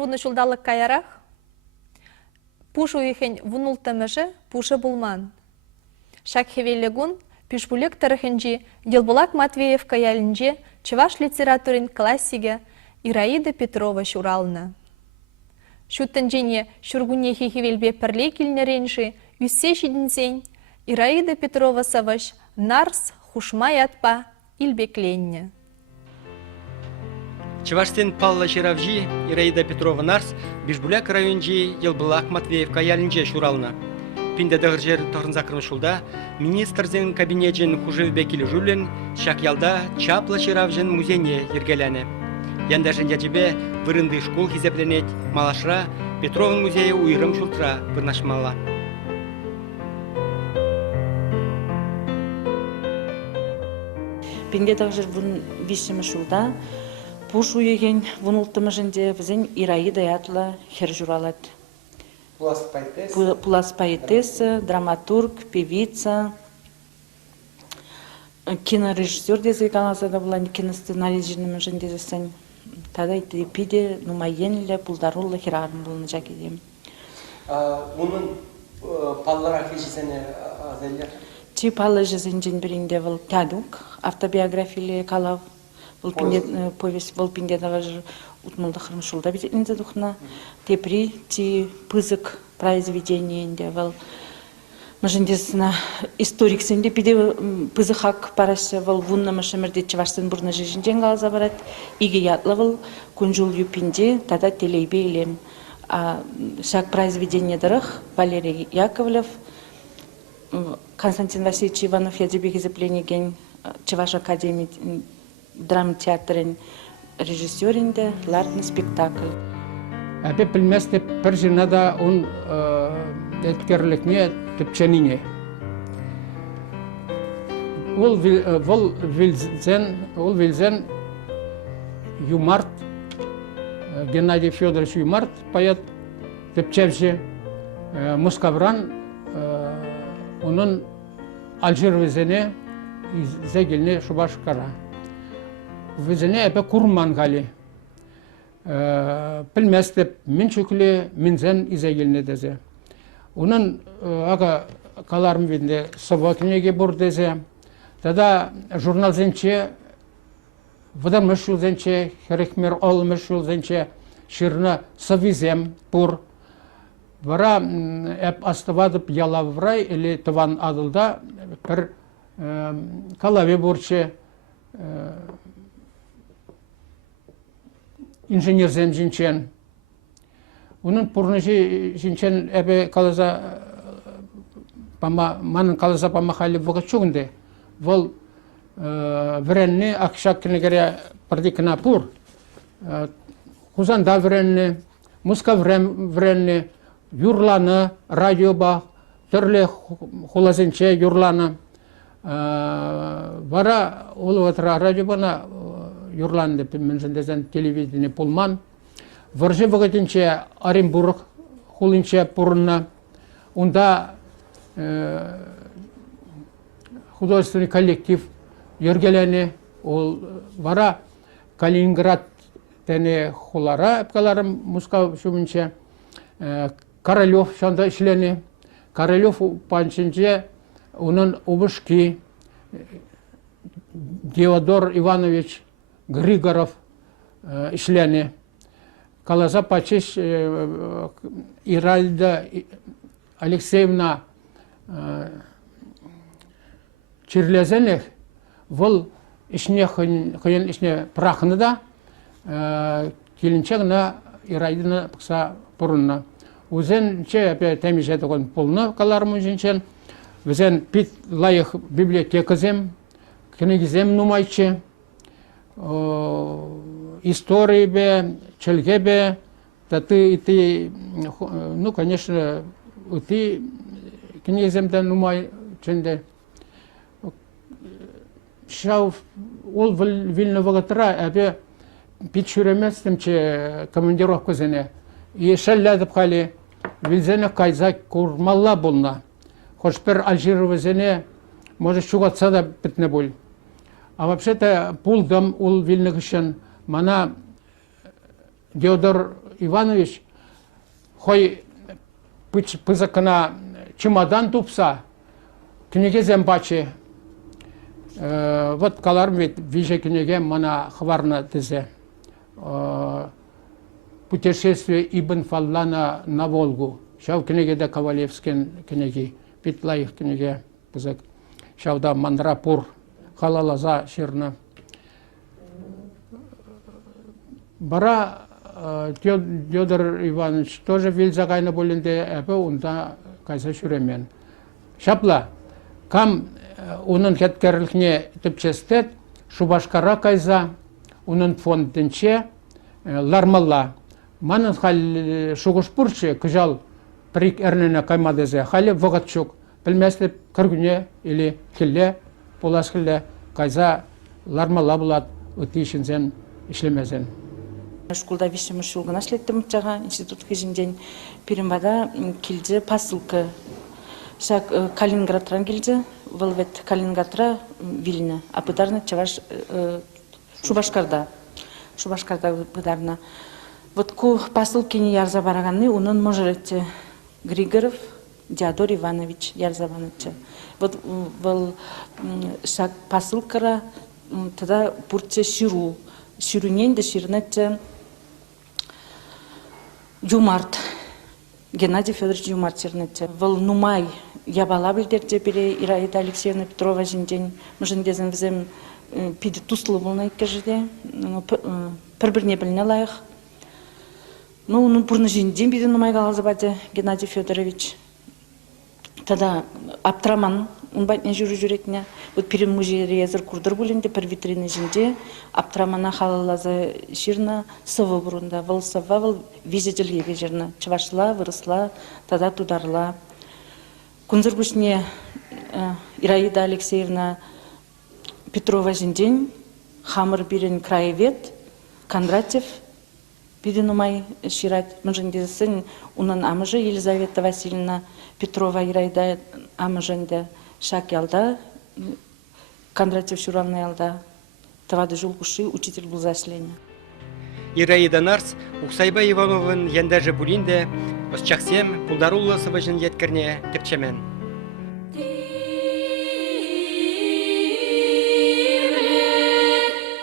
вуны шулдалык каярах? Пуш уйхен вунултымыжы пушы булман. Шак хевелегун пишбулек тарахенжи Елбулак Матвеев каялинже чываш литературин классиге Ираида Петрова шурална. Шуттенжене шургуне хевелбе перле килнеренши үссе шидинсен Ираида Петрова саваш нарс хушмай атпа илбекленне. Чеваштен Палла Шеравжи, Ираида Петрова Нарс, Бишбуляк районжи Елбулак Матвеев каялинже шурална. Пинде дығыржер тұрынзақырын шулда, министрзен кабинетжен хужевбекілі жүлін, шак ялда Чапла Шеравжин музейне ергеляне. Яндажын яджебе вырынды школ хизепленет, малашра Петровын музейі уйрым шултра вырнашмала. Пинде дығыржер вын вишімі шулда, Пуш уйеген вунултымыжынде бізен Ираида ятла хер журалат. Пулас поэтесса, драматург, певица, кинорежиссер дезе каназада была, киносценарист жинымыжын дезесен. Тада ити пиде нумайенле пулдарулла херарын болны жакедем. Оның паллара хижесене азелер? Чи палла жезенжен бірінде был тядук, автобиографияле калав. Бұл повесть бұл пинде даже утмалда хрымшулда битинде духна тепри ти пызык произведениенде бұл мажындесна историк сенде пиде пызыхак парашы бұл вунна машемерде чеваштын бурна жежинжен галза барат иге ятлы бұл күнжул юпинде тада телейбе илем шак произведение дырых Валерий Яковлев Константин Васильевич Иванов ядебеге запленеген Чеваш академии драмтеатрын режиссерінде лартны спектакль. Әбе білместе бір жинада он әткерлікне түпченине. Ол вилзен Юмарт, Геннадий Федорович Юмарт поэт түпчевже Мускавран, onun Алжир візене зәгеліне Шубашкара. Візіне әбі құрман ғали. Білместіп, мен шүкілі, мензен изәгеліне дезе. Оның аға қаларым бенде собакінеге бұр дезе. Тада журнал зенче, вадар мүшіл зенче, херекмер ол мүшіл зенче, шырына савизем бұр. Вара әп астывадып ялаврай, или тыван адылда бір калаве бұрче, инженерзем жинчен. Onun purnıcı жинчен әбе қалаза манын қалаза пама хали бұға чугынды. Вол вренни акшак кенегере пардикна пур. Хузанда вренни, муска вренни, юрланы, радиоба, түрлі хулазынче юрланы. Вара олы отыра радиобана юрланды мензендезен телевидение пулман. Варжы вғытынче Оренбург хулынче пурынна. Онда художественный коллектив ергелені. Ол вара Калининград тәне хулара әпкаларым муска шумынче. Королев шанда ішлені. Королев панчынче onun Убышки Теодор Иванович Григоров ішлені. Калаза пачеш Ираида Алексеевна Чирлезенех вол ішне қойын ішне прақыны да келінчегіна Ираидына пықса бұрынна. Өзен че тәмешеді қойын пұлны қаларымын жинчен. Өзен пит лайық библиотекізем, книгізем нумайчы. Истории бе, челге бе, да ты, ну, конечно, ты книгиземден нумай ченде. Шау ол вильно вагатра, абе пит шүреместім че командировку зене. И шәлләдіп қали, вилзене кайза курмалла болна. Хош бір Алжировы зене, может, шуғатса да бітіне бол. А вообще-то пулдам ул вильных үшін мана Теодор Иванович, хой пызыкына чемодан тупса, книге зембачи, вот каларм ведь виже книге мана хварна тезе. Путешествие Ибн Фаллана на Волгу. Шау книге да Ковалевский книги, Питлаих книге, пызык. Шауда Мандрапур, Халалаза ширна. Бара Федор Иванович тоже вильзагайна болинде эпе унда кайса шүремен. Шапла, кам унын хеткерлікне тіпчестет, Шубашкара кайса, унын фондынче, лармалла. Манын хал шугушпурче, күжал прик әрніне каймадезе, хали вғатчук, білместі кіргіне или хилле, полас хилле, кайса лармалла булат, үтішінзен, ішлемезен. Школда вишем шулгана шлеттем чага институт кижинден пиримбада килже посылка. Шак Калининградран килже, волвет Калининградра Вильна, а пыдарна чаваш Шубашкарда. Шубашкарда пыдарна. Вот ку посылки не ярза бараганы, унон можете Григоров Диодор Иванович Ярзаванович. Вот вол шак посылкара тогда пурче ширу. Ширунен де ширнете Юмарт, Геннадий Федорович Юмарт ширнете. Вол нумай ябала билдерде бире Ираида Алексеевна Петрова жинден, мыжындезен візем пиди туслы болна иккежеде, пір-бірне біліне лайық. Ну, бұрны жинден биди нумай галазабаде Геннадий Федорович. Тогда аптраман, он байтне жүрекне, вот перем музей езер курдыр булинде, пір витрины жинде, аптрамана халалазы ширна сывы бұрында, выл сыва, выл визителге жерна, чывашла, вырысла, тогда тударла. Кунзыр бушне Ираида Алексеевна Петрова жинден, хамыр бирен краевед, Кондратьев, биден умай ширать, мыжындесін, унын амыжы Елизавета Васильевна Петрова Ираида амыжынды шак ялда, Кондратьев Шуранна ялда, тавады жулкуши учитель был зашления. Ираида Нарс, Уксайба Ивановын яндажы булинде, Осчаксем, Пулдарулы сывыжын еткерне тепчемен.